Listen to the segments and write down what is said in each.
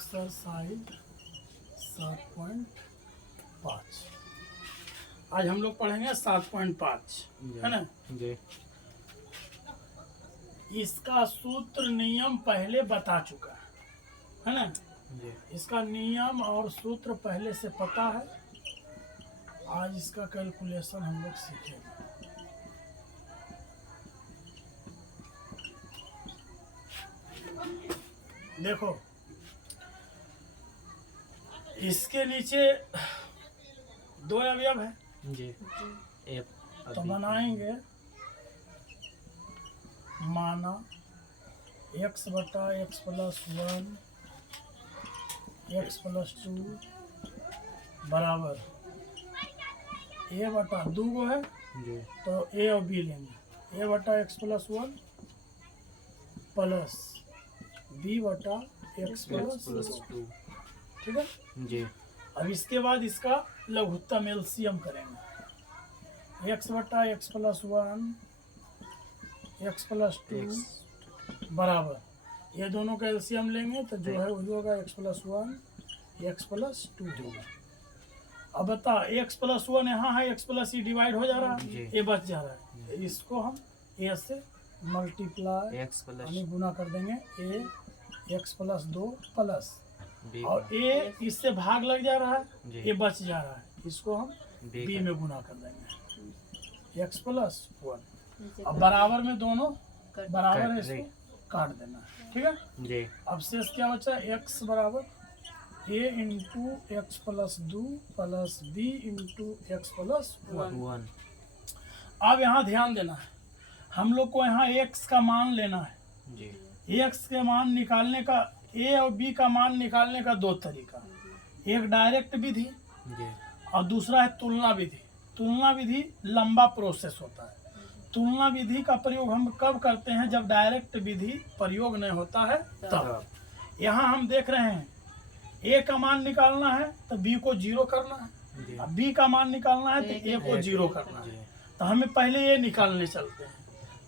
Exercise 7.5। आज हम लोग पढ़ेंगे 7.5, है ना जी। इसका सूत्र नियम पहले बता चुका है ना जी। इसका नियम और सूत्र पहले से पता है। आज इसका कैलकुलेशन हम लोग सीखेंगे। देखो, इसके नीचे दो अवयव है जी। तो बनाएंगे माना x बटा x प्लस 1 x प्लस 2 बराबर a बटा 2 गो है जी। तो a और b लेंगे। a बटा x प्लस 1 प्लस b बटा x प्लस 2, ठीक है जी। अब इसके बाद इसका लघुत्तम एलसीएम करेंगे। x बटा x प्लस 1 x प्लस 2 बराबर ये दोनों का एलसीएम लेंगे तो जो है वही होगा x प्लस 1 x प्लस 2। अब बता x प्लस 1 यहाँ है, x प्लस ही डिवाइड हो जा रहा है, ये बच जा रहा है। इसको हम a से मल्टीप्लाई यानी गुना कर देंगे a x प्लस 2 प्लस और a इससे भाग लग जा रहा है, ये बच जा रहा है, इसको हम b में गुना कर देंगे x प्लस 1। अब बराबर में दोनों बराबर है, इसको काट देना है, ठीक है जी। अब शेष क्या बचा, x बराबर a into x plus 2 plus b into x plus 1। अब यहाँ ध्यान देना है, हम लोग को यहाँ x का मान लेना है जी। x के मान निकालने का, a और b का मान निकालने का दो तरीका, एक डायरेक्ट विधि जी। और दूसरा है तुलना विधि। तुलना विधि लंबा प्रोसेस होता है। तुलना विधि का प्रयोग हम कब करते हैं, जब डायरेक्ट विधि प्रयोग नहीं होता है तब। यहाँ हम देख रहे हैं a का मान निकालना है तो b को 0 करना है, अब b का मान निकालना है तो a को 0 करना है। तो हमें पहले ये निकालने चलते हैं,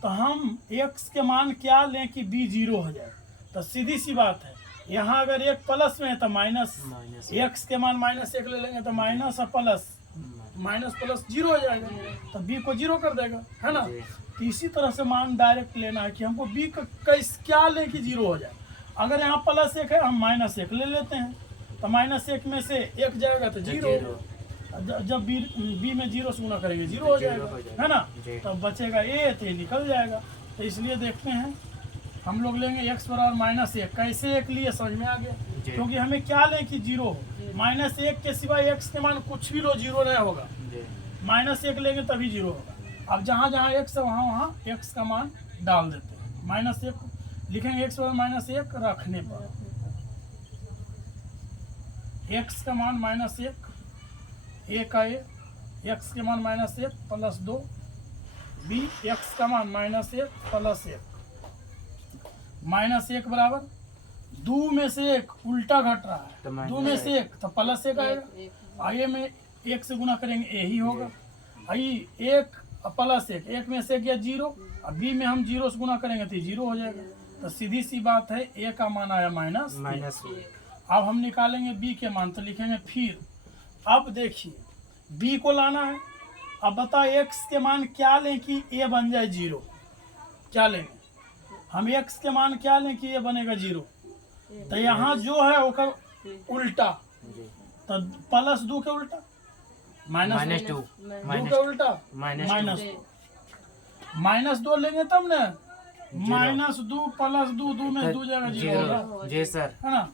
तो हम x के मान क्या लें कि b 0 हो जाए। तो सीधी सी बात है, यहाँ अगर एक प्लस में है तो माइनस, x के मान -1 ले लेंगे तो माइनस और प्लस, माइनस प्लस 0 हो जाएगा तो b को 0 कर देगा, है ना। तो इसी तरह से मान डायरेक्ट लेना है कि हमको b का क्या लें कि 0 हो जाए। अगर यहाँ +1 है हम -1 ले लेते हैं तो -1 में से 1 जाएगा तो 0, जब b में 0 से गुना करेंगे 0 हो जाएगा, है ना। तब बचेगा a तो ये निकल जाएगा। तो इसलिए देखते हैं हम लोग लेंगे x बराबर -1। कैसे 1 लिए समझ में आ गया, क्योंकि हमें क्या लें कि 0 हो। -1 के सिवाय x के मान कुछ भी लो 0 नहीं होगा, -1 लेंगे तभी 0 होगा। अब जहाँ जहाँ x है वहाँ वहाँ x का मान डाल देते हैं, -1 लिखेंगे, x बराबर -1 रखने पर x का मान -1, a का a, x के मान -1 प्लस 2, b x का मान -1 प्लस 1, -1 बराबर 2 में से 1 उल्टा घट रहा है, 2 में से 1 तो +1 आएगा। आगे में 1 से गुना करेंगे a ही होगा, आई 1 प्लस 1 में से गया 0, अब b में हम 0 से गुना करेंगे तो 0 हो जाएगा। तो सीधी सी बात है a का मान आया -1। अब हम निकालेंगे b के मान, तो लिखेंगे फिर। अब देखिए b को लाना है, अब बता x के मान क्या लें कि a बन जाए 0, क्या लेंगे हम, x के मान क्या लें कि a बनेगा 0। तो यहाँ जो है वो उल्टा, तो +2 के उल्टा -2 के उल्टा -2 लेंगे तब ना, -2 प्लस 2 में 2 जगह 0 होगा जी सर, है ना।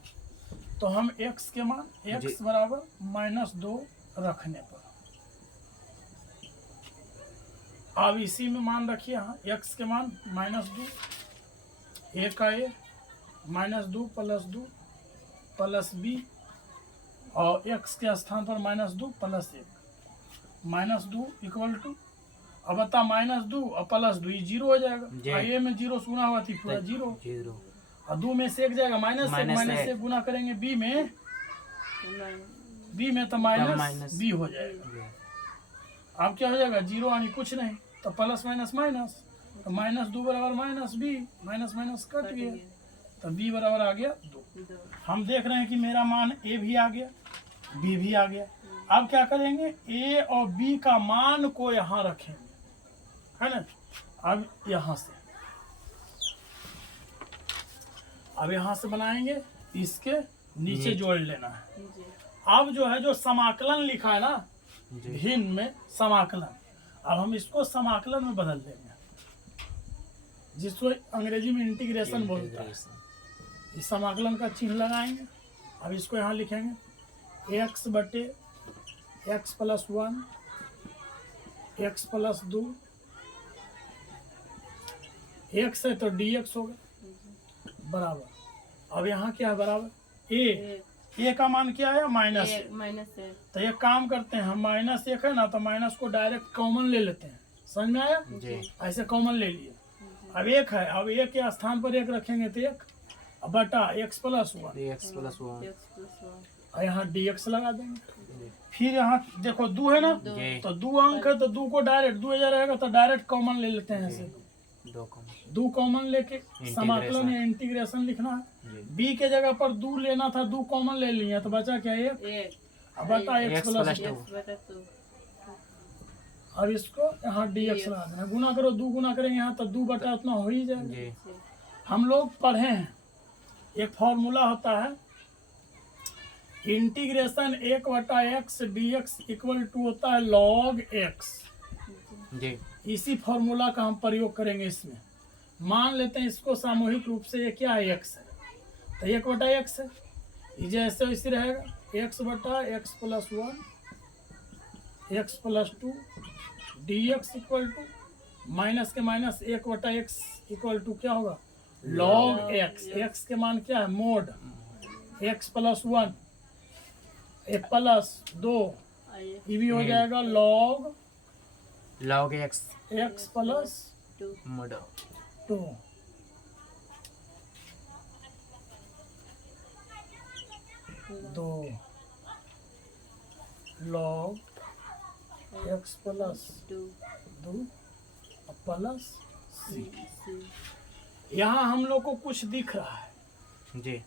तो हम x के मान x बराबर -2 रखने पर, अब इसी में मान रखिए यहाँ x के मान -2, a का a -2 प्लस 2 प्लस b और x के स्थान पर -2 प्लस 1, -2 इक्वल टू, अब बता -2 और प्लस 2 ये 0 हो जाएगा। a में 0 से गुना हुआ थी पूरा 0 और 2 में से 1 जाएगा -1 गुना करेंगे b में तो -b हो जाएगा। अब क्या हो जाएगा 0 यानी कुछ नहीं, तो प्लस माइनस माइनस, तो -2 बराबर -b, माइनस कट गया तो b बराबर आ गया 2। हम देख रहे हैं कि मेरा मान a भी आ गया, b भी आ गया। अब क्या करेंगे, a और b का मान को यहाँ रखेंगे, है ना। अब यहाँ से बनाएंगे, इसके नीचे जोड़ लेना है। अब जो है, जो समाकलन लिखा है ना भिन्न में समाकलन, अब हम इसको समाकलन में बदल देंगे, जिसको अंग्रेजी में इंटीग्रेशन बोलते हैं। इस समाकलन का चिन्ह लगाएंगे। अब इसको यहाँ लिखेंगे x बटे x plus 1 x plus 2, x है तो dx होगा बराबर। अब यहाँ क्या है बराबर a का मान क्या है, माइनस है। तो ये काम करते हैं हम, -1 है ना, तो माइनस को डायरेक्ट कॉमन ले लेते हैं। समझ में आया? ऐसे कॉमन ले लिए। अब 1 है, अब 1 के स्थान पर 1 रखेंगे तो 1 बटा x प्लस 1 और यहाँ dx लगा देंगे। फिर यहाँ देखो 2 है ना, तो 2 अंक है, तो 2 को डायरेक्ट 2 रहेगा तो डायरेक्ट कॉमन ले लेते हैं। ऐसे 2 कॉमन लेके समाकलन या इंटीग्रेशन लिखना है। b के जगह पर 2 लेना था, 2 कॉमन ले लिया तो बचा क्या 1 बटा x प्लस 2। अब इसको यहाँ dx लगा देना, गुना करो, 2 गुना करेंगे यहाँ तो 2 बटा उतना हो ही जाएगा। हम लोग पढ़े हैं एक फॉर्मूला होता है इंटीग्रेशन 1 बटा x dx इक्वल टू होता है log x। इसी फॉर्मूला का हम प्रयोग करेंगे इसमें। मान लेते हैं इसको सामूहिक रूप से, ये क्या है x है, तो 1 बटा x है, ये जैसे वैसे रहेगा x बटा x plus 1 x plus 2 dx equal to minus के माइनस 1 बटा x इक्वल टू क्या होगा log x। x के मान क्या है मोड x प्लस 1 प्लस 2, ये भी हो जाएगा log x plus 2। log x plus 2 plus c। यहाँ हम लोग को कुछ दिख रहा है जी,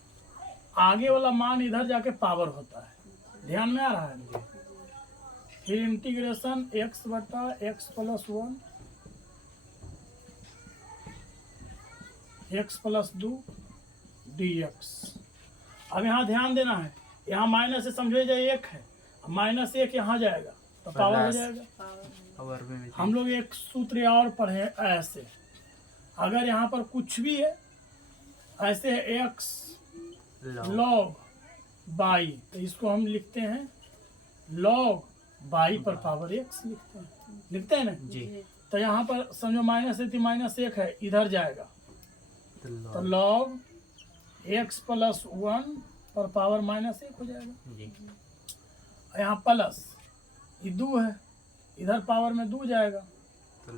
आगे वाला मान इधर जाके पावर होता है, ध्यान में आ रहा है। फिर इंटीग्रेशन x बटा x plus 1 x plus 2 dx। अब यहाँ ध्यान देना है, यहाँ माइनस से समझे जाए 1 है, -1 यहाँ जाएगा तो पावर हो जाएगा। हम लोग एक सूत्र और पढ़े ऐसे, अगर यहाँ पर कुछ भी है ऐसे x log बाई, तो इसको हम लिखते हैं log बाई पर पावर x लिखते हैं ना जी। तो यहाँ पर समझो -1 है, इधर जाएगा तो log x प्लस 1 पर पावर -1 हो जाएगा जी। यहाँ प्लस ये 2 है, इधर पावर में 2 जाएगा तो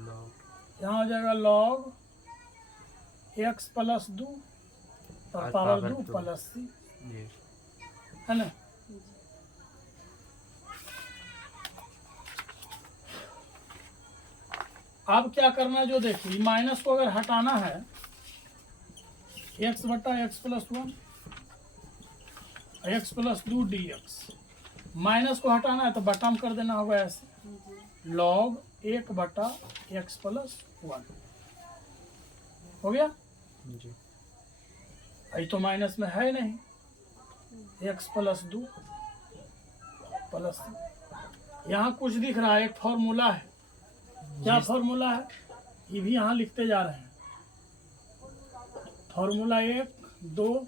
यहाँ हो जाएगा log x प्लस 2 पर पावर 2 प्लस c, है ना। अब क्या करना है, जो देखिए माइनस को अगर हटाना है x बटा x plus 1 x plus 2 dx, minus को हटाना है तो बटा में कर देना होगा ऐसे log 1 बटा x प्लस 1 हो गया जी। ये तो माइनस में है नहीं, x प्लस 2 प्लस, यहाँ कुछ दिख रहा है, एक फॉर्मूला है। क्या फॉर्मूला है, ये भी यहाँ लिखते जा रहे हैं। फॉर्मूला 1 2,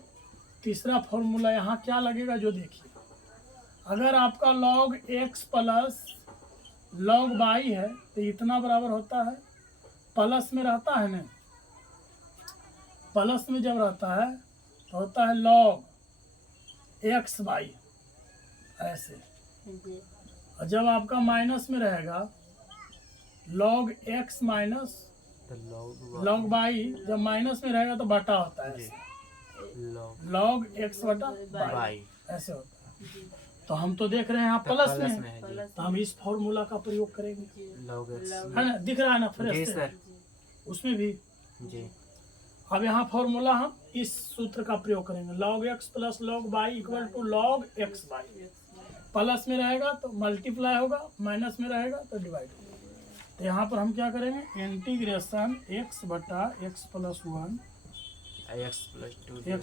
तीसरा फॉर्मूला यहाँ क्या लगेगा जो देखिए, अगर आपका log x plus log y है तो इतना बराबर होता है, प्लस में रहता है ना, प्लस में जब रहता है तो होता है log x y ऐसे, और जब आपका माइनस में रहेगा log x minus log y, जब माइनस में रहेगा तो बटा होता है ऐसे, log x बटा y ऐसे होता है। तो हम तो देख रहे हैं यहाँ प्लस में है, तो हम इस फॉर्मूला का प्रयोग करेंगे, है ना, दिख रहा है ना फ्रेश से, उसमें भी जी। अब यहाँ फॉर्मूला हम इस सूत्र का प्रयोग करेंगे, log x plus log y equal to log x y। Plus में रहेगा तो मल्टीप्लाई होगा, माइनस में रहेगा तो डिवाइड होगा। तो यहाँ पर हम क्या करेंगे, इंटीग्रेशन x बटा x plus 1 x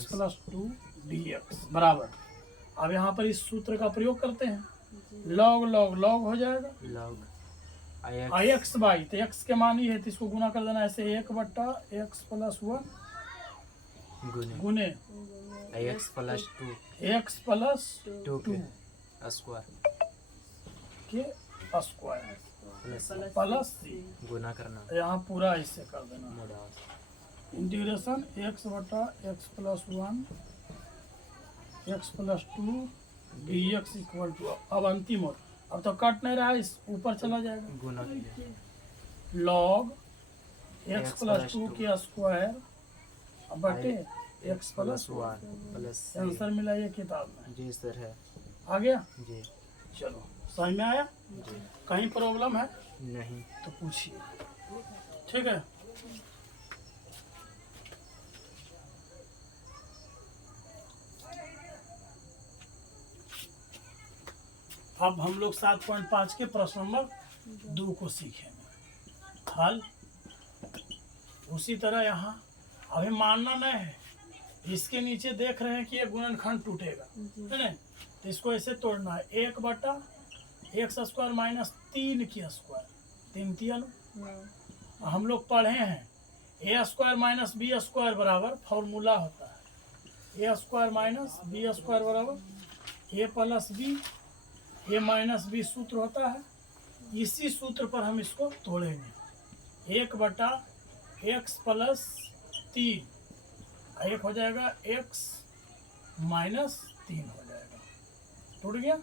plus 2 dx बराबर। अब यहाँ पर इस सूत्र का प्रयोग करते हैं, log log log हो जाएगा log ix बाई, तो x के मान ही है तो इसको गुना कर देना ऐसे, 1 बटा x प्लस 1 गुने x plus 2 x plus 2 2 square के स्क्वायर प्लस c, गुना करना यहाँ पूरा इससे कर देना, मोड़ा इंटीग्रेशन x बटा x plus 1 x plus 2 dx equal to, अब अंतिम और अब तो कट नहीं रहा, इस ऊपर चला जाएगा, गुना log x प्लस 2 के स्क्वायर बटे x प्लस 1 प्लस आंसर मिला ये किताब में, जी सर है आ गया। जी चलो समझ में आया, जी कहीं प्रॉब्लम है नहीं तो पूछिए, ठीक है। अब हम लोग 7.5 के प्रश्न नंबर 2 को सीखेंगे हल। उसी तरह यहाँ अभी मानना नहीं है, इसके नीचे देख रहे हैं कि ये गुणनखंड टूटेगा, है ना, तो इसको ऐसे तोड़ना है, 1 बटा एक्स स्क्वायर माइनस 3 की स्क्वायर, 3 तिया हम लोग पढ़े हैं, ए स्क्वायर माइनस बी स्क्वायर बराबर फॉर्मूला होता है, ए स्क्वायर माइनस बी स्क्वायर बराबर ए प्लस बी, ए माइनस बी सूत्र होता है। इसी सूत्र पर हम इसको तोड़ेंगे, 1 बटा एक्स प्लस 3, एक हो जाएगा एक्स माइनस 3 हो जाएगा, टूट गया।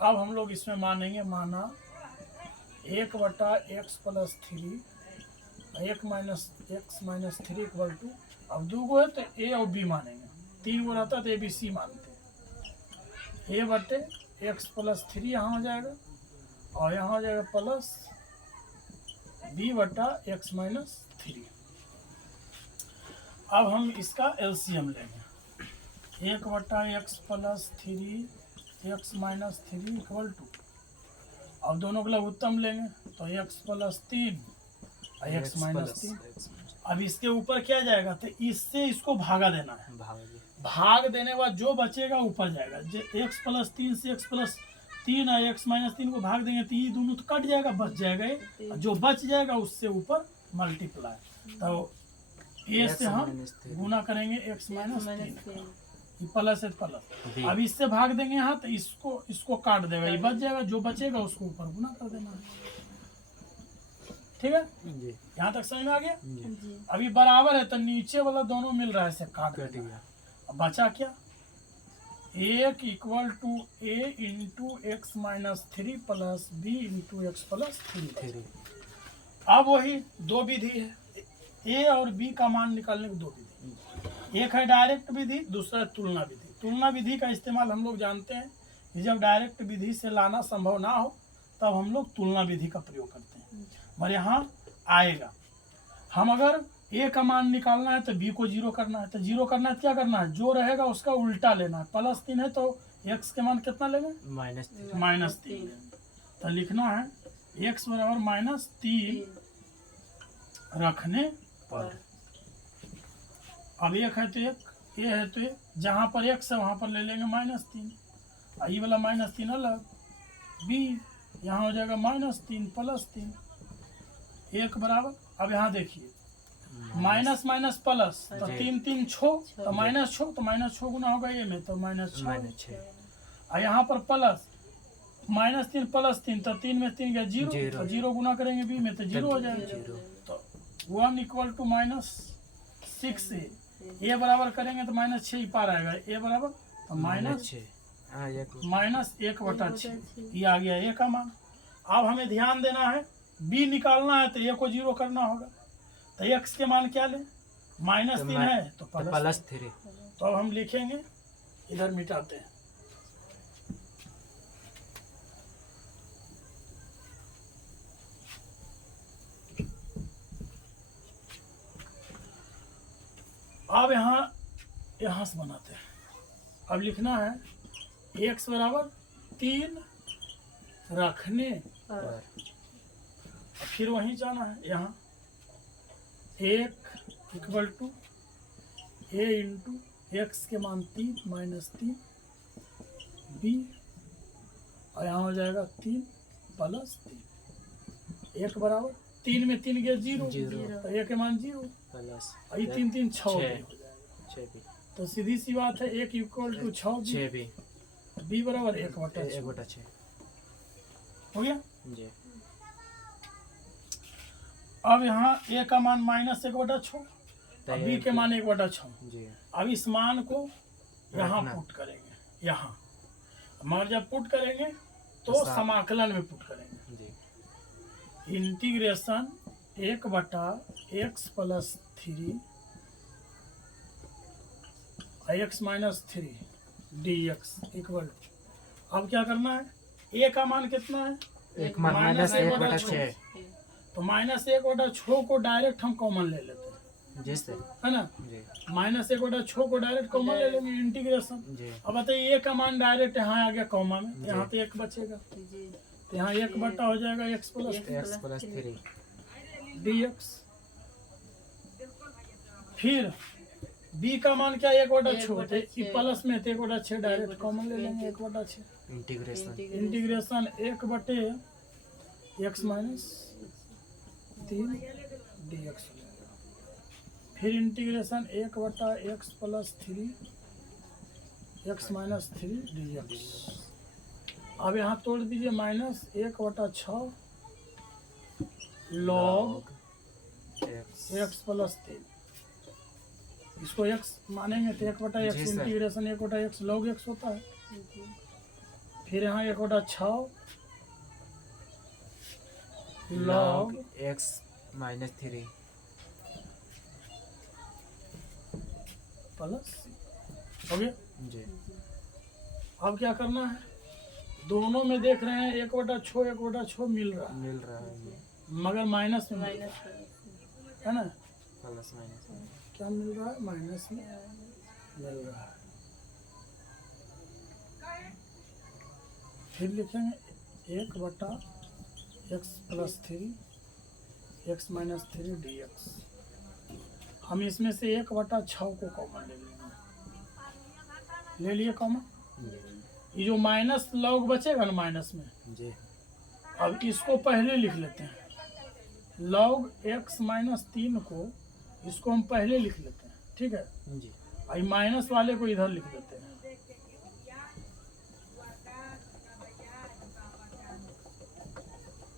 अब हम लोग इसमें मानेंगे, माना 1 बटा x plus 3, 1 minus x minus 3 equal to, अब 2 गो है तो ए और बी मानेंगे, 3 गो रहता तो ए बी सी मानते, ए बटे एक्स प्लस 3 यहाँ हो जाएगा और यहाँ हो जाएगा प्लस बी बटा एक्स माइनस 3। अब हम इसका एलसीएम लेंगे, 1 बटा x plus 3 x minus 3 equal to, अब दोनों का लघुत्तम लेंगे तो एक्स प्लस 3 और एक्स माइनस 3। अब इसके ऊपर क्या जाएगा, तो इससे इसको भागा देना है, भाग देने के बाद जो बचेगा ऊपर जाएगा, जो एक्स प्लस 3 से एक्स प्लस 3 और एक्स माइनस 3 को भाग देंगे तो ये दोनों तो कट जाएगा, बच जाएगा ये, जो बच जाएगा उससे ऊपर मल्टीप्लाई, तो ए से हम गुना करेंगे एक्स माइनस 3, प्लस है प्लस, अब इससे भाग देंगे यहाँ तो इसको काट देगा, ये बच जाएगा, जो बचेगा उसको ऊपर गुना कर देना है, ठीक है। यहाँ तक समझ में आ गया। अभी बराबर है तो नीचे वाला दोनों मिल रहा है, इसे काट दिया, अब बचा क्या, 1 equal to a into x minus 3 plus b into x plus 3। अब वही दो विधि है, ए और बी का मान निकालने की दो विधि, एक है डायरेक्ट विधि, दूसरा है तुलना विधि। तुलना विधि का इस्तेमाल हम लोग जानते हैं कि जब डायरेक्ट विधि से लाना संभव ना हो तब हम लोग तुलना विधि का प्रयोग करते हैं। और यहाँ आएगा, हम अगर ए का मान निकालना है तो बी को 0 करना है, तो 0 करना है, क्या करना है, जो रहेगा उसका उल्टा लेना है, प्लस 3 है तो एक्स के मान कितना लेंगे, माइनस 3, तो लिखना है एक्स बराबर माइनस 3 रखने पर। अब एक है तो एक, ए है तो एक, जहाँ पर एक्स है वहाँ पर ले लेंगे माइनस 3, ये वाला माइनस 3 अलग, बी यहाँ हो जाएगा माइनस 3 प्लस 3, एक बराबर। अब यहाँ देखिए माइनस माइनस प्लस, तो 3 3 6, तो माइनस 6, तो माइनस 6 गुना होगा ये में, तो माइनस 6, और यहाँ पर प्लस माइनस 3 प्लस 3, तो 3 में 3 गया 0, तो 0 गुना करेंगे बी में तो 0 हो जाएगा, तो 1 इक्वल टू माइनस 6 ए बराबर करेंगे तो माइनस 6 ही पार आएगा, ए बराबर तो माइनस 1 बटा 6, ये आ गया ए का मान। अब हमें ध्यान देना है, बी निकालना है तो ए को 0 करना होगा, तो एक्स के मान क्या ले, माइनस 3 है तो प्लस 3, तो अब हम लिखेंगे, इधर मिटाते हैं, अब यहाँ से बनाते हैं। अब लिखना है x बराबर 3 रखने पर फिर वहीं जाना है। यहाँ 1 equal to a into x के मान 3 माइनस 3 b और यहाँ हो जाएगा 3 प्लस 3। 1 बराबर 3 में 3 गया 0 0 तो a के मान 0 प्लस और ये 3 3 6 छः। हो जाएगा। 6 भी तो सीधी सी बात है 1 इक्वल टू 6 6 भी b बराबर 1/6 1/6 हो गया। जी अब यहाँ a का मान माइनस 1/6 और b के मान 1/6। जी अब इस मान को यहाँ रखना। पुट करेंगे यहाँ, मगर जब पुट करेंगे तो तो समाकलन में पुट करेंगे। जी integration 1/x plus 3 x minus 3 dx equal. अब क्या करना है, a का मान कितना है, एक मान माइनस 1/6 तो माइनस 1/6 को डायरेक्ट हम कॉमन ले लेते हैं, जी सर है ना। जी माइनस 1/6 को डायरेक्ट कॉमन ले लेंगे इंटीग्रेशन। जी अब बताइए a का मान डायरेक्ट यहाँ आ गया कॉमा में, यहाँ तो 1 बचेगा, तो यहाँ 1 हो जाएगा x plus x plus 3 dx। फिर b का मान क्या 1/6 प्लस में तो 1/6 डायरेक्ट कॉमन ले लेंगे 1/6। Integration integration 1/x minus 3 dx हो जाएगा। फिर integration 1/x plus 3 x minus 3 dx। अब यहाँ तोड़ दीजिए माइनस 1/6 log x प्लस 3। इसको x मानेंगे तो 1/x जी sir. Integration 1/x log x होता है। फिर यहाँ 1/6 log x माइनस 3 प्लस हो गया। जी अब क्या करना है, दोनों में देख रहे हैं 1/6 मिल रहा है, मिल रहा है ये मगर माइनस में मिल रहा है ना। प्लस माइनस क्या मिल रहा है, माइनस में मिल रहा है। फिर लिखेंगे 1/x plus 3 x minus 3 dx। हम इसमें से 1/6 को कॉमन ले लेंगे, ले लिए कॉमन। जी ये जो माइनस लॉग बचेगा ना माइनस में, जी अब इसको पहले लिख लेते हैं। log x माइनस 3 को इसको हम पहले लिख लेते हैं, ठीक है। जी और माइनस वाले को इधर लिख देते हैं,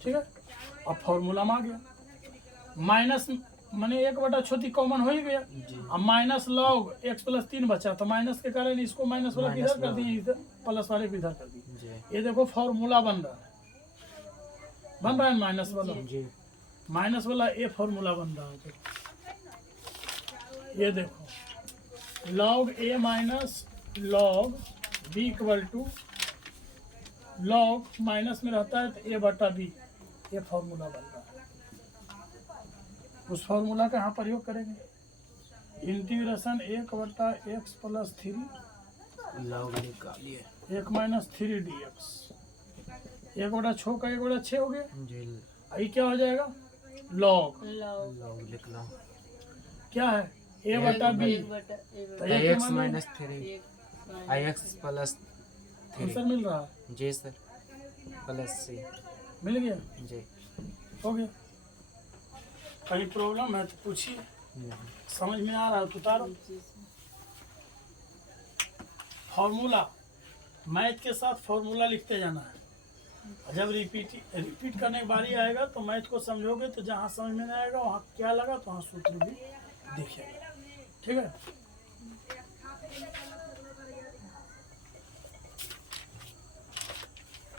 ठीक है। अब फॉर्मूला में आ गया माइनस माने 1/6 कॉमन हो ही गया। जी अब माइनस लॉग x प्लस 3 बचा, तो माइनस के कारण इसको माइनस वाला को माइनस इधर कर log। दिए, इधर प्लस वाले को इधर कर दिए। जी ये देखो फॉर्मूला बन रहा है माइनस वाला, जी माइनस वाला ये फॉर्मूला बन रहा है। ये देखो log a minus log b equal to log minus में रहता है तो a/b, ये फॉर्मूला बन रहा है। उस फॉर्मूला का यहाँ प्रयोग करेंगे। इंटीग्रेशन 1/x प्लस 3 लॉग निकालिए 1 माइनस 3 dx। 1/6 का 1/6 हो गया। जी ये क्या हो जाएगा, log लॉग लिख लो क्या है a/b, तो a के x मान माइनस 3 x प्लस 3 आंसर मिल रहा है, जी सर प्लस c मिल गया, जी हो गया। कहीं प्रॉब्लम है तो पूछिए, समझ में आ रहा है तो उतारो। फॉर्मूला मैथ के साथ फॉर्मूला लिखते जाना है। जब रिपीट करने की बारी आएगा तो मैथ को समझोगे तो जहाँ समझ में नहीं आएगा वहाँ क्या लगा तो वहाँ सूत्र भी दिखेगा, ठीक है।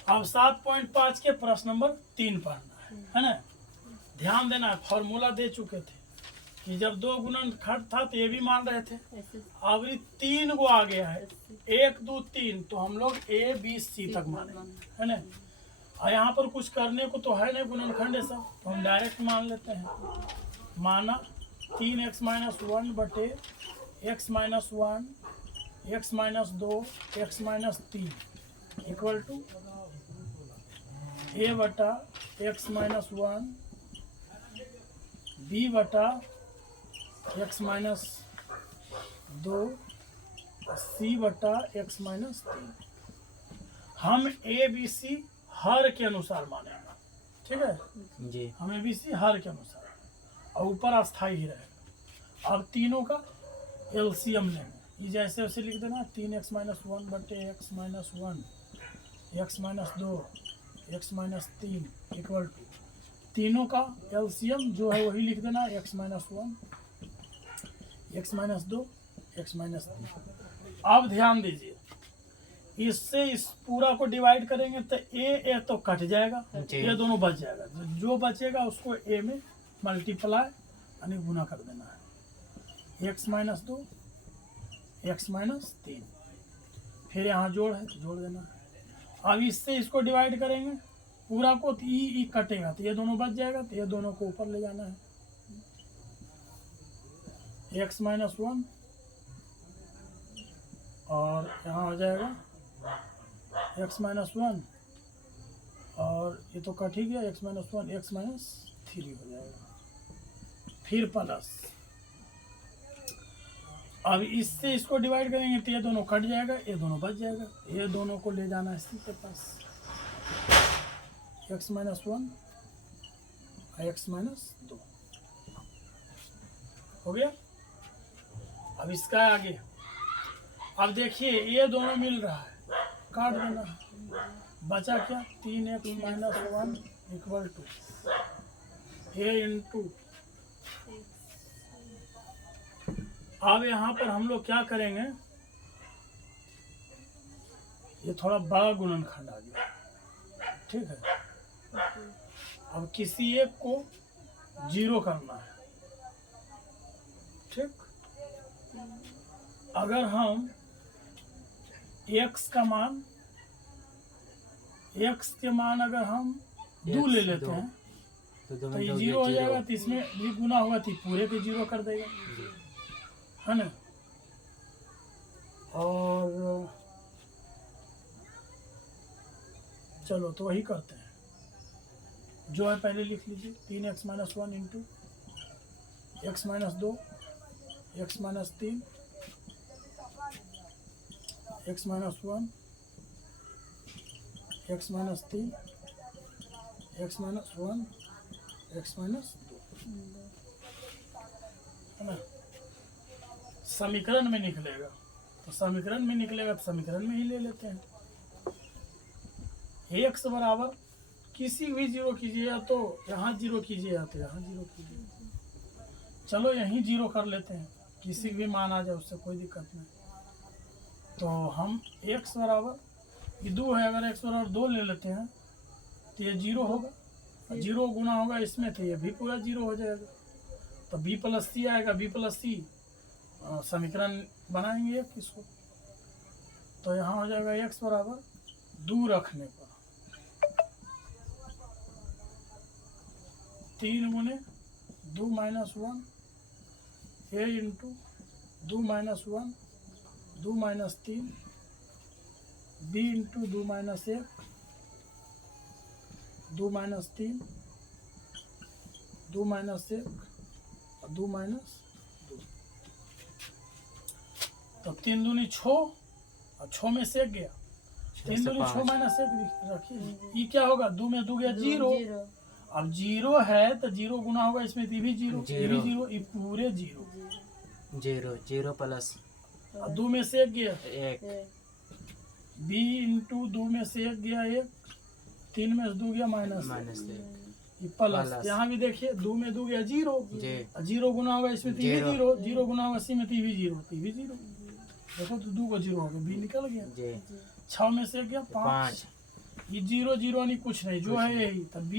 अब 7.5 के प्रश्न नंबर 3 पढ़ना है ना। ध्यान देना, फॉर्मूला दे चुके थे कि जब 2 गुणनखंड था तो ये भी मान रहे थे। अब 3 को आ गया है, 1 2 3, तो हम लोग a b c तक माने, है ना। और यहाँ पर कुछ करने को तो है नहीं गुणनखंड है सब, तो हम डायरेक्ट मान लेते हैं। माना 3x माइनस 1 बटे x minus 1 x minus 2 x minus 3 equal to a बटा एक्स माइनस 1 बी बटा एक्स माइनस 2 सी बटा एक्स माइनस 3। हम ए बी सी हर के अनुसार मानेंगे, ठीक है। जी हम ए बी सी हर के अनुसार और ऊपर अस्थाई ही रहेगा। अब तीनों का एलसीएम लेंगे, ये जैसे वैसे लिख देना 3x माइनस 1 बटे x minus 1 x minus 2 x minus 3 equal to तीनों का एलसीएम जो है वही लिख देना x minus 1 x minus 2 x minus 3। अब ध्यान दीजिए, इससे इस पूरा को डिवाइड करेंगे तो ए तो कट जाएगा, ये दोनों बच जाएगा, जो बचेगा उसको ए में मल्टीप्लाई यानी गुना कर देना है। एक्स माइनस 2 एक्स माइनस 3, फिर यहाँ जोड़ है तो जोड़ देना है। अब इससे इसको डिवाइड करेंगे पूरा को, तो ई कटेगा तो ये दोनों बच जाएगा, तो ये दोनों को ऊपर ले जाना है। एक्स माइनस 1 और यहाँ हो जाएगा एक्स माइनस 1 और ये तो कट ही गया, एक्स माइनस 1 एक्स माइनस 3 हो जाएगा, फिर प्लस। अब इससे इसको डिवाइड करेंगे तो ये दोनों कट जाएगा, ये दोनों बच जाएगा, ये दोनों को ले जाना है सी के पास। एक्स माइनस 1 एक्स माइनस 2 हो गया। अब इसका आगे, अब देखिए ये दोनों मिल रहा है, काट देना है, बचा क्या 3x minus 1 equal to a into. अब यहाँ पर हम लोग क्या करेंगे, ये थोड़ा बड़ा गुणनखंड आ गया, ठीक है। अब किसी एक को 0 करना है, ठीक। अगर हम x का मान, x के मान अगर हम 2 ले लेते हैं तो ये 0 हो जाएगा, तो इसमें भी गुना होगा तो पूरे के 0 कर देगा, है ना। और चलो तो वही करते हैं, जो है पहले लिख लीजिए 3x minus 1 into x minus 2 x minus 3 x minus 1 x minus 3 x minus 1 x minus 2, है ना। समीकरण में निकलेगा तो समीकरण में निकलेगा तो समीकरण में ही ले लेते हैं। एक्स बराबर किसी भी 0 कीजिए, या तो यहाँ 0 कीजिए या तो यहाँ 0 कीजिए। चलो यहीं 0 कर लेते हैं, किसी भी मान आ जाए उससे कोई दिक्कत नहीं। तो हम x बराबर ये 2 है, अगर x बराबर 2 ले लेते हैं तो ये 0 होगा, 0 गुना होगा इसमें तो ये भी पूरा 0 हो जाएगा, तो b प्लस सी आएगा, b प्लस सी समीकरण बनाएंगे एक इसको, तो यहाँ हो जाएगा x बराबर 2 रखने पर 3 गुने 2 minus 1 a into 2 minus 1 2 minus 3 b into 2 minus 1 2 minus 3 2 minus 1 और 2 माइनस 2। तो 3 दूनी 6 और 6 में से 1 गया, 3 दूनी 6 माइनस 1 रखिए, ये क्या होगा 2 में 2 गया 0। अब 0 है तो 0 गुना होगा इसमें, ये भी 0 ये भी 0, ये पूरे 0 प्लस 2 में से 1 गया 1 b इंटू 2 में से 1 गया 1, 3 में से 2 गया माइनस 1 ये प्लस। यहाँ भी देखिए 2 में 2 गया 0, 0 गुना होगा इसमें तो भी 0, 0 गुना होगा इसी में तो भी 0, तो भी 0। देखो तो 2 को 0 हो गया, b निकल गया। 6 में से 1 गया 5, ये 0 0 नहीं कुछ नहीं, जो है यही, तो b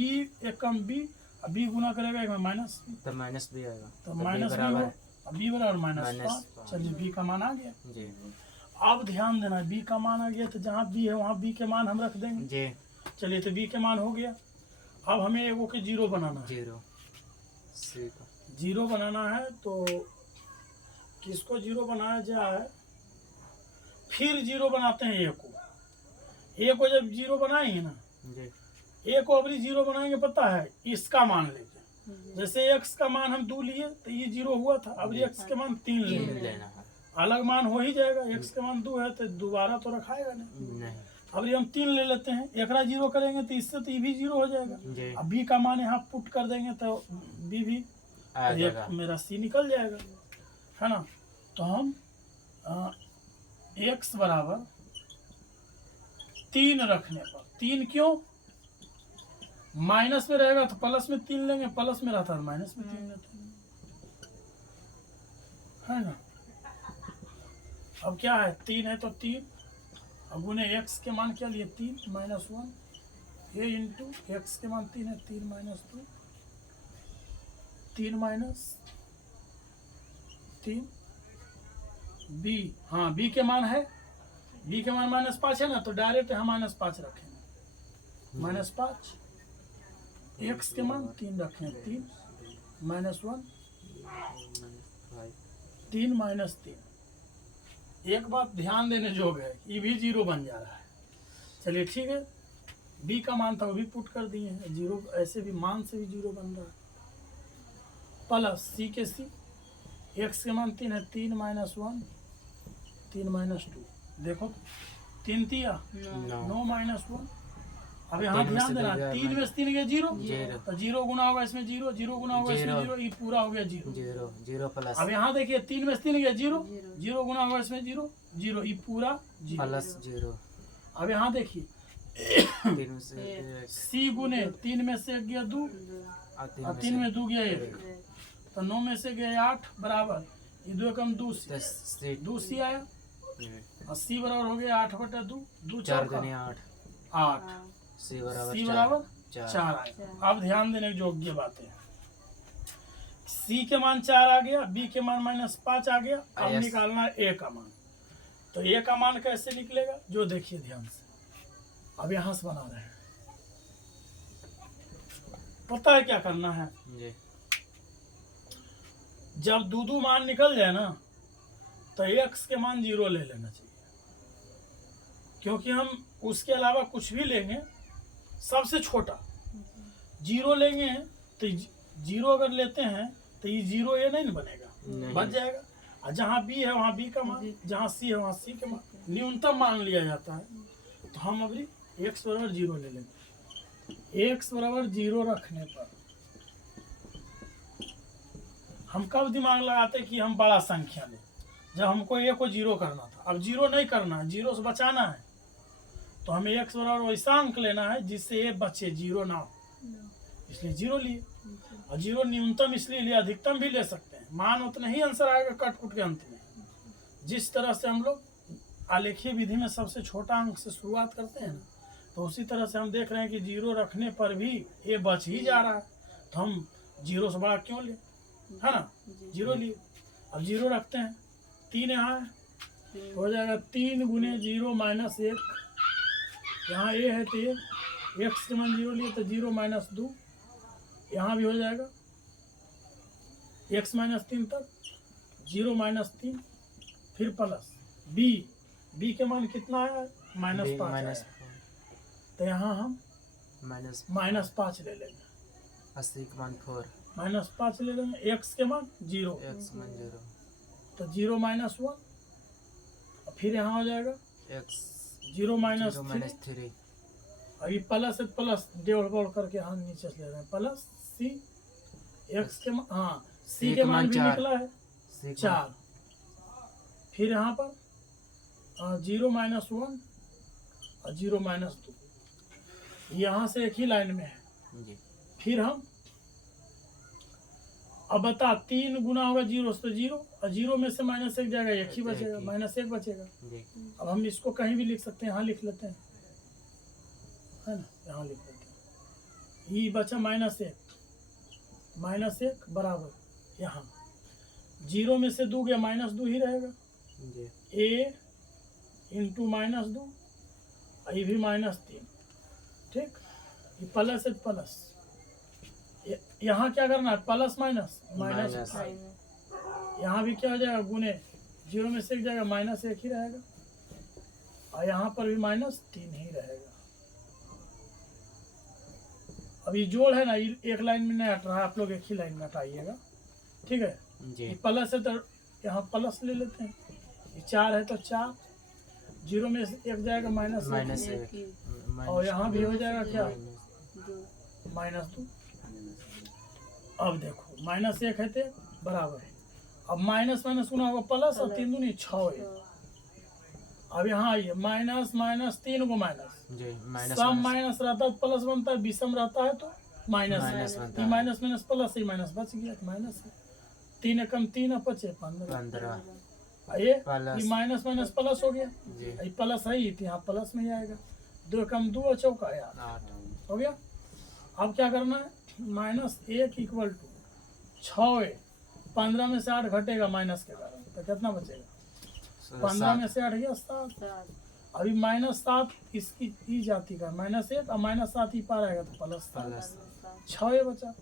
एक कम b, अब b गुना करेगा एक में माइनस b, तो माइनस b आएगा, तो माइनस b हो, अब b बराबर माइनस 5। चलिए b का मान आ गया जी। अब ध्यान देना, b का मान आ गया तो जहाँ b है वहाँ b के मान हम रख देंगे जी। चलिए तो b के मान हो गया। अब हमें एगो के 0 बनाना है, 0 0 बनाना है, तो किसको जीरो बनाया जाए, फिर जीरो बनाते हैं ए को। ए को जब जीरो बनाएंगे ना, जी ए को अभी जीरो बनाएंगे, पता है इसका मान लेंगे। जैसे एक्स का मान हम 2 लिए तो ये जीरो हुआ था, अब एक्स के मान 3 तीन लेंगे, लेना है। अलग मान हो ही जाएगा। एक्स के मान 2 है तो दोबारा तो रखाएगा नहीं। नहीं अब ये हम 3 ले लेते हैं, एकरा जीरो करेंगे तो इससे तो ये भी जीरो हो जाएगा। जी अब बी का मान यहाँ पुट कर देंगे तो बी भी, आ ये जाएगा। मेरा सी निकल जाएगा, है ना। तो हम एक्स बराबर 3 रखने पर, 3 क्यों, माइनस में रहेगा तो प्लस में 3 लेंगे, प्लस में रहता है माइनस में 3 लेते हैं, है ना। अब क्या है, 3 है तो 3, अब उन्हें एक्स के मान क्या लिए 3 माइनस 1, ये इंटू एक्स के मान 3 है, 3 माइनस 2, 3 माइनस 3, बी, हाँ बी के मान है, बी के मान -5 है ना, तो डायरेक्ट हम -5 रखेंगे, -5, एक्स के मान 3 रखें, 3 माइनस 1, 3 माइनस 3। एक बात ध्यान देने जोग है, ये भी जीरो बन जा रहा है। चलिए ठीक है, बी का मान था वो भी पुट कर दिए हैं, जीरो ऐसे भी मान से भी जीरो बन रहा है। प्लस सी के सी, एक्स के मान 3 है, 3 माइनस 1, 3 माइनस 2, देखो 3 तिया 9 माइनस 1। अब यहाँ तीन में ध्यान से देना, दो गया 3 में से 3 गया जीरो, जीरो। तो जीरो गुना होगा इसमें जीरो, जीरो गुना होगा इसमें जीरो। जीरो, ये पूरा हो गया जीरो। जीरो जीरो प्लस अब यहाँ देखिए 3 में से 3 गया जीरो, जीरो गुना होगा इसमें जीरो, जीरो, ये पूरा जीरो। Plus zero. अब यहाँ देखिए 3 से सी गुने 3 में से 1 गया 2, और 3 में 2 गया 1, तो 9 में से गया 8 बराबर, ये 2 कम 2 सी, 2 सी आया, और सी बराबर हो गया 8/2, 2 4 4 दुनी 8 8, सी बराबर सी 4 बराबर 4 आया। अब ध्यान देने योग्य बातें हैं, सी के मान 4 आ गया, बी के मान -5 आ गया, अब Yes. निकालना है ए का मान। तो ए का मान कैसे निकलेगा, जो देखिए ध्यान से, अब यहाँ से बना रहे हैं, पता है क्या करना है, जी जब दो मान निकल जाए ना, तो एक्स के मान 0 ले लेना चाहिए, क्योंकि हम उसके अलावा कुछ भी लेंगे सबसे छोटा 0 लेंगे, तो 0 अगर लेते हैं तो ये 0 ये नहीं बनेगा, नहीं। बच जाएगा। और जहाँ बी है वहाँ बी का मान, जहाँ सी है वहाँ सी का मान, न्यूनतम मान लिया जाता है। तो हम अभी एक्स बराबर 0 ले लेंगे। एक्स बराबर 0 रखने पर हम कब दिमाग लगाते कि हम बड़ा संख्या लें, जब हमको ए को 0 करना था। अब 0 नहीं करना है, 0 से बचाना है, तो हमें एक्स बराबर वैसा अंक लेना है जिससे ए बचे, 0 ना हो, इसलिए 0 लिए। और 0 न्यूनतम इसलिए लिए, अधिकतम भी ले सकते हैं, मान उतना ही आंसर आएगा कट कुट के अंत में। जिस तरह से हम लोग आलेखीय विधि में सबसे छोटा अंक से शुरुआत करते हैं ना, तो उसी तरह से हम देख रहे हैं कि 0 रखने पर भी ए बच ही जा रहा है, तो हम 0 से बड़ा क्यों ले, है ना, 0 लिए। अब 0 रखते हैं, 3 यहाँ है, हो जाएगा 3 गुने 0 माइनस 1, यहाँ ए है तो ए, एक्स के मान 0 लिए तो 0 माइनस 2, यहाँ भी हो जाएगा x माइनस 3 तक, 0 माइनस 3, फिर प्लस बी के मान कितना आया, -5 आया, तो यहाँ हम -5 ले लेंगे, 80 के मान 4 -5 ले लेंगे, x के मान 0, x मान 0 तो 0 माइनस 1, फिर यहाँ हो जाएगा x 0 माइनस 3, अभी प्लस प्लस जोड़ करके हम नीचे से ले रहे हैं, प्लस सी, एक्स के मान, हाँ सी के मान भी निकला है 4, फिर यहाँ पर 0 माइनस 1 और 0 माइनस 2, यहाँ से एक ही लाइन में है जी। फिर हम अब बता 3 गुना होगा 0 से, तो 0, और 0 में से -1 जाएगा, एक ही बचेगा, -1 बचेगा। जी। अब हम इसको कहीं भी लिख सकते हैं, यहाँ लिख लेते हैं, है ना, यहाँ लिख लेते हैं, ये बचा -1 बराबर, यहाँ 0 में से 2 गया, -2 ही रहेगा, जी। a इंटू -2, ये भी -3, ठीक, ये प्लस है प्लस, यहाँ क्या करना है, प्लस माइनस, -5, यहाँ भी क्या हो जाएगा गुने 0 में से 1 जाएगा -1 ही रहेगा और यहाँ पर भी -3 ही रहेगा। अब ये जोड़ है ना, ये एक लाइन में नहीं हट रहा है, आप लोग एक ही लाइन में हटाइएगा, ठीक है। जी ये प्लस है तो यहाँ प्लस ले लेते हैं, ये 4 है तो 4, 0 में से 1 जाएगा -1 और यहाँ भी हो जाएगा क्या -2। अब देखो -1 है तो बराबर है, अब माइनस माइनस गुना होगा प्लस और 3 दूनी 6 है। अब यहाँ आइए माइनस माइनस 3 को माइनस, जी माइनस सम माइनस रहता है तो प्लस बनता है, विषम रहता है तो माइनस माइनस बनता है। माइनस माइनस प्लस ही माइनस बच गया तो माइनस है। 3 कम 3 और 5 15 15 ये प्लस माइनस माइनस प्लस हो गया, जी ये प्लस है ही तो यहाँ प्लस में ही आएगा। 2 कम 2 और चौका यार 8 हो गया। अब क्या करना है, -1 = 6 है, 15 में से 8 घटेगा माइनस के कारण तो कितना बचेगा, 15 में से 8 गया 7। अभी -7 इसकी ई जाति का -1 और -7 ही पार आएगा तो प्लस 6 है बचा।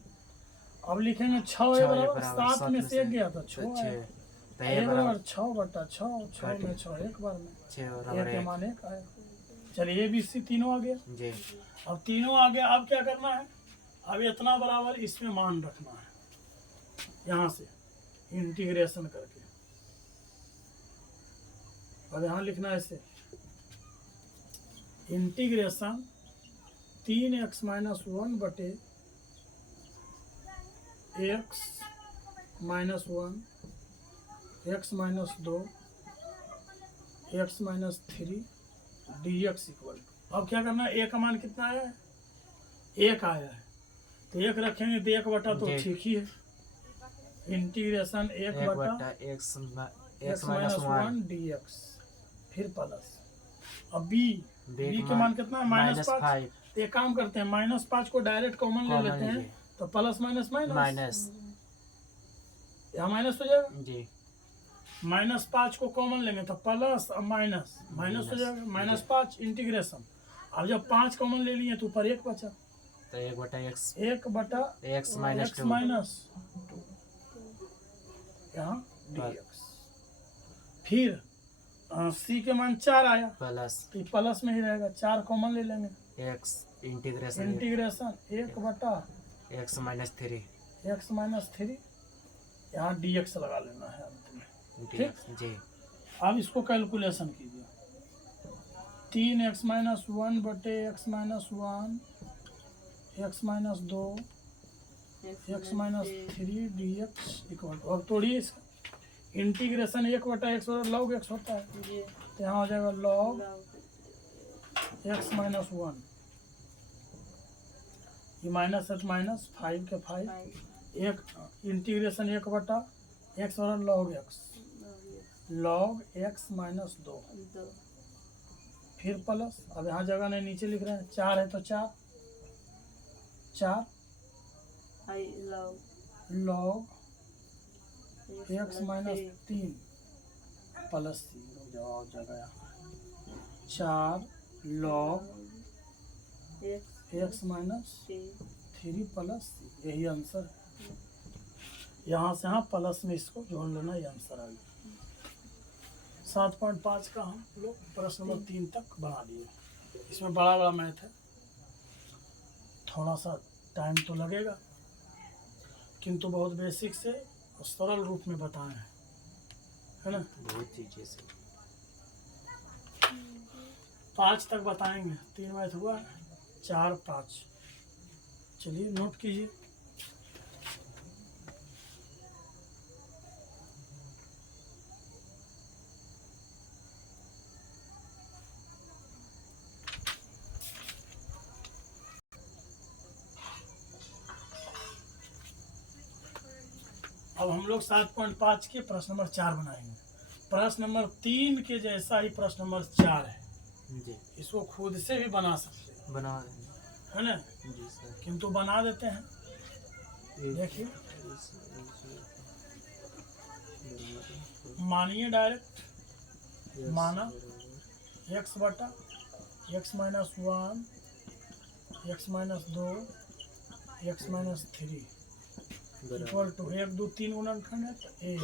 अब लिखेंगे 6 है बराबर 7 में से 1 गया तो 6 है, तो ये ये बराबर 6/6, 6 में 6 एक बार में 6 1 बराबर के 1 मान 1 आएगा। चलिए ABC तीनों आ गया। जी अब तीनों आ गया, अब क्या करना है, अब इतना बराबर इसमें मान रखना है, यहाँ से इंटीग्रेशन करके। अब यहाँ लिखना है इसे इंटीग्रेशन 3x - 1 बटे x - 1 x - 2 x - 3 dx = अब क्या करना है, a का मान कितना आया है, 1 आया है तो 1 रखेंगे तो 1/, तो जी। ठीक ही है। इंटीग्रेशन 1/, x x - 1 dx फिर प्लस। अब b के मान कितना है, -5। तो एक काम करते हैं, -5 को डायरेक्ट कॉमन ले लेते हैं तो प्लस माइनस माइनस माइनस यहाँ माइनस हो जाएगा, जी -5 को कॉमन लेंगे तो प्लस और माइनस माइनस हो जाएगा, -5 इंटीग्रेशन। अब जब 5 कॉमन ले लिए तो ऊपर 1 बचा, तो 1/x 1/x -2 -2 यहाँ dx। फिर c के मान 4 आया प्लस तो प्लस में ही रहेगा, 4 कॉमन ले लेंगे, x इंटीग्रेशन 1/x -3 -3 यहाँ dx लगा लेना है अंत में। dx जी अब इसको कैलकुलेशन कीजिए, 3x - 1 बटे x - 1 x - 2 x - 3 dx = अब तोड़िए इसका, इंटीग्रेशन 1/x log x होता है तो यहाँ हो जाएगा log x - 1, ये माइनस है तो माइनस, 5 के 5, एक इंटीग्रेशन 1/x log x - 2 फिर प्लस। अब यहाँ जगह नहीं, नीचे लिख रहे हैं, 4 है तो 4 log x - 3 प्लस 3 जवाब जगह यहाँ 4 log x - 3 प्लस, यही आंसर है। यहाँ से यहाँ प्लस में इसको जोड़ लेना, ये आंसर आ गया। 7.5 का हम लोग प्रश्न नंबर 3 तक बना लिए। इसमें बड़ा बड़ा मैथ है, थोड़ा सा टाइम तो लगेगा किंतु बहुत बेसिक से और सरल रूप में बताए हैं, है ना। बहुत चीजें से 5 तक बताएंगे, 3 मैथ हुआ, 4 5। चलिए नोट कीजिए। अब हम लोग 7.5 के प्रश्न नंबर 4 बनाएंगे। प्रश्न नंबर 3 के जैसा ही प्रश्न नंबर 4 है, जी इसको खुद से भी बना सकते हैं, बना है ना, जी सर किंतु बना देते हैं। देखिए मानिए डायरेक्ट, माना x/x - 1 x - 2 x - 3 = 1 2 3 गुणनखंड है तो a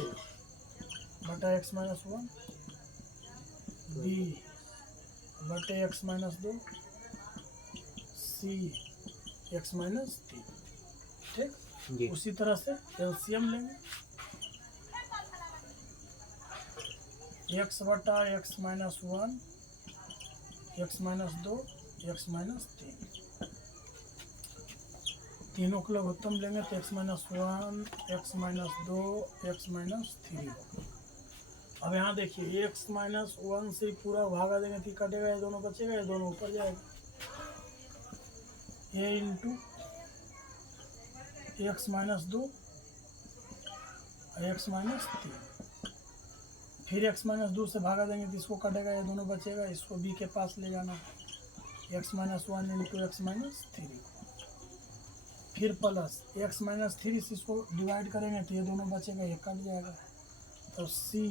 बटा एक्स माइनस 1 बी बटे एक्स माइनस 2 सी एक्स माइनस 3। ठीक, जी उसी तरह से एलसीएम लेंगे, एक्स बटा x minus 1 x minus 2 x minus 3, तीनों का लघुत्तम लेंगे तो x minus 1 x minus 2 x minus 3। अब यहाँ देखिए एक्स माइनस 1 से पूरा भागा देंगे तो कटेगा, ये दोनों बचेगा, ये दोनों ऊपर जाएगा, a into x minus 2 x minus 3, फिर एक्स माइनस 2 से भागा देंगे तो इसको कटेगा, ये दोनों बचेगा, इसको बी के पास ले जाना, x minus 1 into x minus 3, फिर प्लस एक्स माइनस 3 से इसको डिवाइड करेंगे तो ये दोनों बचेगा, ये कट जाएगा, तो c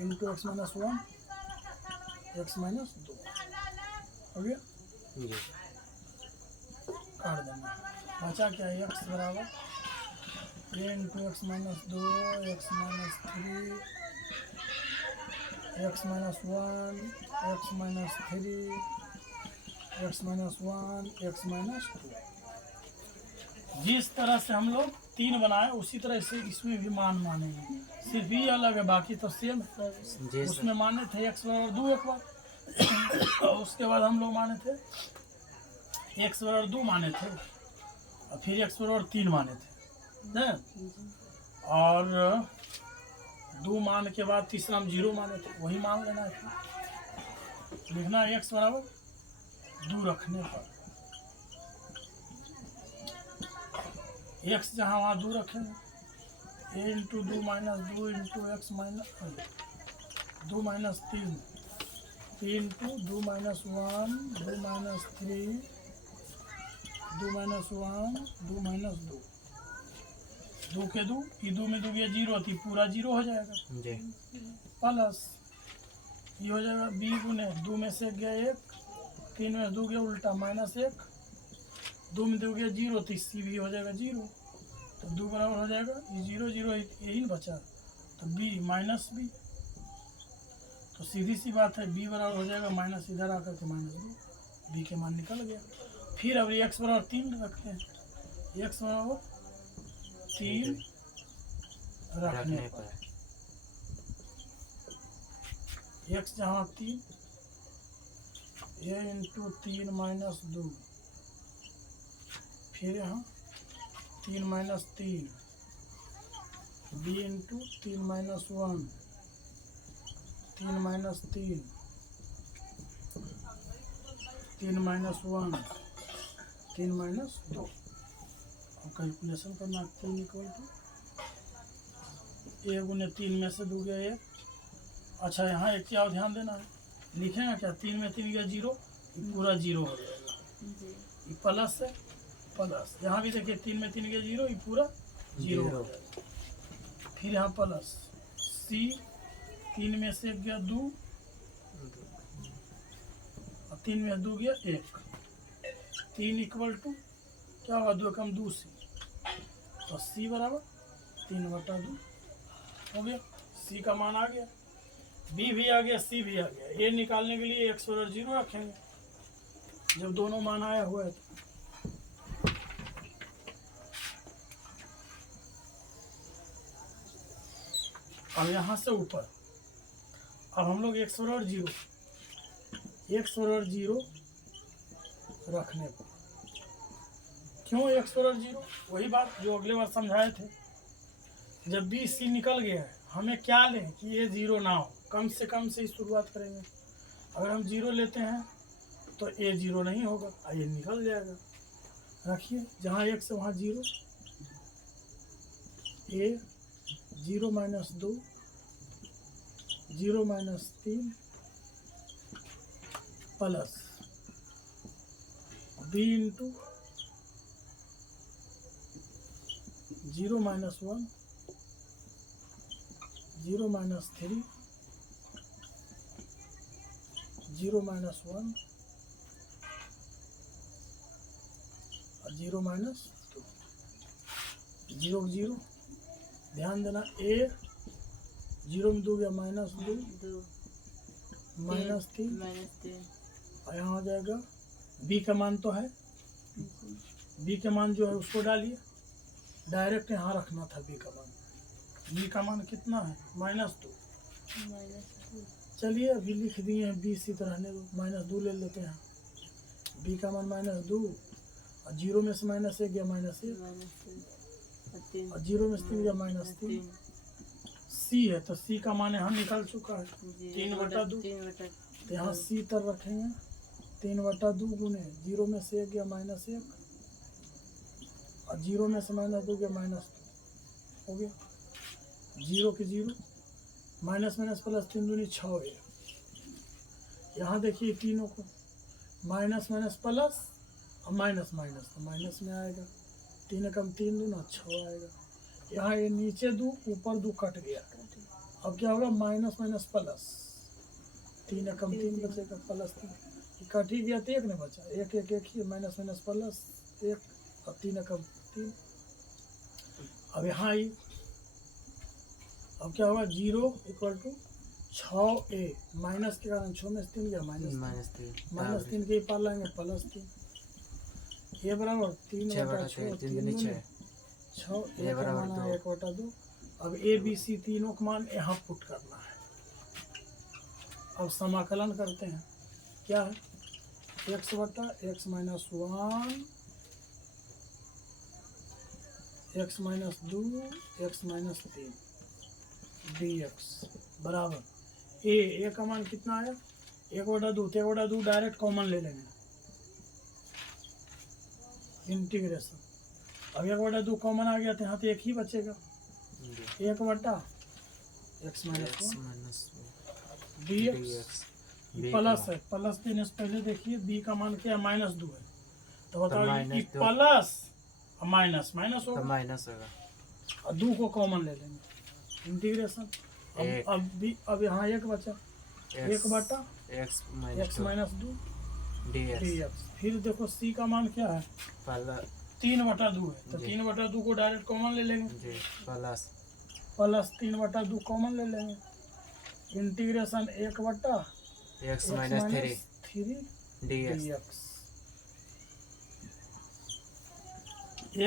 into x minus 1 x minus 2 हो गया, जी काट देंगे, बचा क्या है एक्स बराबर a into x minus 2 x minus 3 x minus 1 x minus 3 x minus 1 x minus 2। जिस तरह से हम लोग 3 बनाए उसी तरह से इसमें भी मान मानेंगे, सिर्फ ये अलग है, बाकी तो सेम है। जी उसमें माने थे एक्स बराबर 2 एक बार और उसके बाद हम लोग माने थे एक्स बराबर 2 माने थे और फिर एक्स बराबर 3 माने थे ना, और 2 मान के बाद तीसरा हम 0 माने थे, वही मान लेना है, लिखना है एक्स बराबर 2 रखने पर एक्स जहाँ वहाँ 2 रखेंगे, a into 2 minus 2 into x minus 2 minus 3 into 2 minus 1 2 minus 3 2 minus 1 2 minus 2, 2 के 2 ये 2 में 2 गया 0 थी, पूरा 0 हो जाएगा, जी प्लस ये हो जाएगा बी गुने 2 में से गया 1 3 में 2 गया उल्टा माइनस 1 2 में 2 गया 0 तो सी भी हो जाएगा 0, तो 2 बराबर हो जाएगा ये 0 0 यही न बचा, तो बी माइनस बी, तो सीधी सी बात है बी बराबर हो जाएगा माइनस, इधर आकर के माइनस बी के मान निकल गया। फिर अब एक्स बराबर 3 रखते हैं, एक्स बराबर 3 रखने पर एक्स जहाँ 3 ए इंटू 3 माइनस 2, फिर यहाँ 3 minus 3 b into 3 minus 1 3 minus 3 3 minus 1 3 minus 2। अब कैलकुलेशन करना 3 इक्वल टू ए गुने 3 में से 2 गया 1, अच्छा यहाँ एक क्या ध्यान देना है, लिखेंगे क्या 3 में 3 गया 0, पूरा 0 हो जाएगा, ये प्लस है प्लस, यहाँ भी देखिए 3 में 3 गया 0, ये पूरा 0 हो जाएगा, फिर यहाँ प्लस सी 3 में से गया 2 और 3 में 2 गया 1, 3 इक्वल टू क्या होगा 2 कम 2 सी, तो सी बराबर 3 बटा 2 हो गया, सी का मान आ गया, बी भी आ गया सी भी आ गया। ये निकालने के लिए एक्स बराबर 0 रखेंगे जब दोनों मान आया हुआ है, अब यहाँ से ऊपर अब हम लोग एक्स बराबर 0 रखने पर, क्यों एक्स बराबर 0, वही बात जो अगले बार समझाए थे, जब बी सी निकल गया है हमें क्या लें कि ये 0 ना हो, कम से कम से ही शुरुआत करेंगे, अगर हम 0 लेते हैं तो ए 0 नहीं होगा, ये निकल जाएगा, रखिए जहाँ एक्स है वहाँ 0, a 0 minus 2 0 minus 3 plus b into 0 minus 1 0 minus 3 0 minus 1 और 0 माइनस 2, 0 0 ध्यान देना, ए जीरो में 2 गया -2 2 -3 -3 और यहाँ आ जाएगा b का मान तो है, b के मान जो है उसको डालिए, डायरेक्ट यहाँ रखना था b का मान। b का मान कितना है -2। -2 चलिए अभी लिख दिए हैं b इसी तरह रहने दो, -2 ले लेते हैं। b का मान -2 और जीरो में से -1 गया -1 -3 और जीरो में से 3 गया -3। c है तो c का मान यहाँ निकल चुका है 3/2। तो यहाँ c तर रखेंगे 3/2 गुने जीरो में से 1 गया -1 और जीरो में से -2 गया -2 हो गया। जीरो के जीरो माइनस प्लस 3 दूनी 6 है। यहाँ देखिए तीनों को माइनस प्लस और माइनस तो माइनस में आएगा, 3 कम 3 दूना 6 आएगा। यहाँ ये नीचे 2 ऊपर 2 कट गया, अब क्या होगा माइनस प्लस 3 कम 3 बचेगा प्लस 3, कट ही गया तो 1 नहीं बचा, 1 ही माइनस प्लस 1 और 3 कम 3। अब यहाँ ही अब क्या होगा 0 = 6a माइनस के कारण 6 में से 3 गया -3 के पार लाएंगे +3 ये बराबर 3/6 6 a बराबर 1/2। अब a b c तीनों का मान यहाँ पुट करना है। अब समाकलन करते हैं, क्या है x/(x - 1 x - 2 x - 3 dx बराबर a का मान कितना आया 1/2। 1/2 डायरेक्ट कॉमन ले लेंगे, इंटीग्रेशन। अब 1/2 कॉमन आ गया तो यहाँ तो 1 ही बचेगा 1/(x - 1 dx प्लस है। प्लस देने से पहले देखिए b का मान क्या है -2 है, तो बताओ कि प्लस और माइनस होगा और 2 को कॉमन ले लेंगे इंटीग्रेशन। अब यहाँ 1 बचा 1/(x - 2 dx। फिर देखो c का मान क्या है 3/2 है, तो 3/2 को डायरेक्ट कॉमन ले लेंगे, प्लस 3/2 कॉमन ले लेंगे, integration 1/(x - 3 dx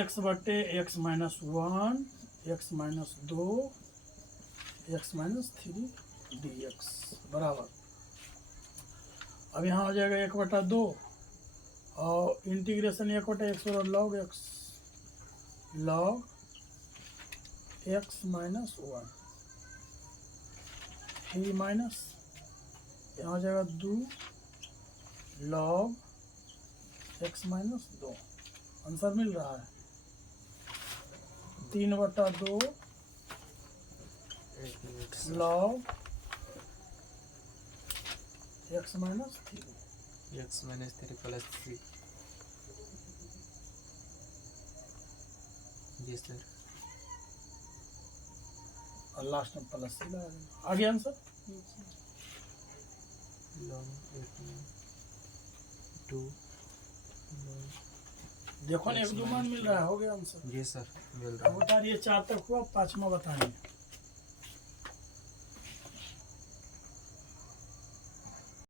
x/(x - 1 x - 2 x - 3 dx बराबर। अब यहाँ आ जाएगा 1/2 और इंटीग्रेशन 1/x और log x -1 3 माइनस यहाँ आ जाएगा 2 log x - 2। आंसर मिल रहा है 3/2 log x - 3 plus 3 जी सर। और लास्ट में प्लस से लगा देना। आ गया आंसर। देखो ना 1-2 मान मिल रहा है, हो गया आंसर। जी सर मिल रहा है। अब उतारिए 4 तक हुआ, 5वां बताएंगे।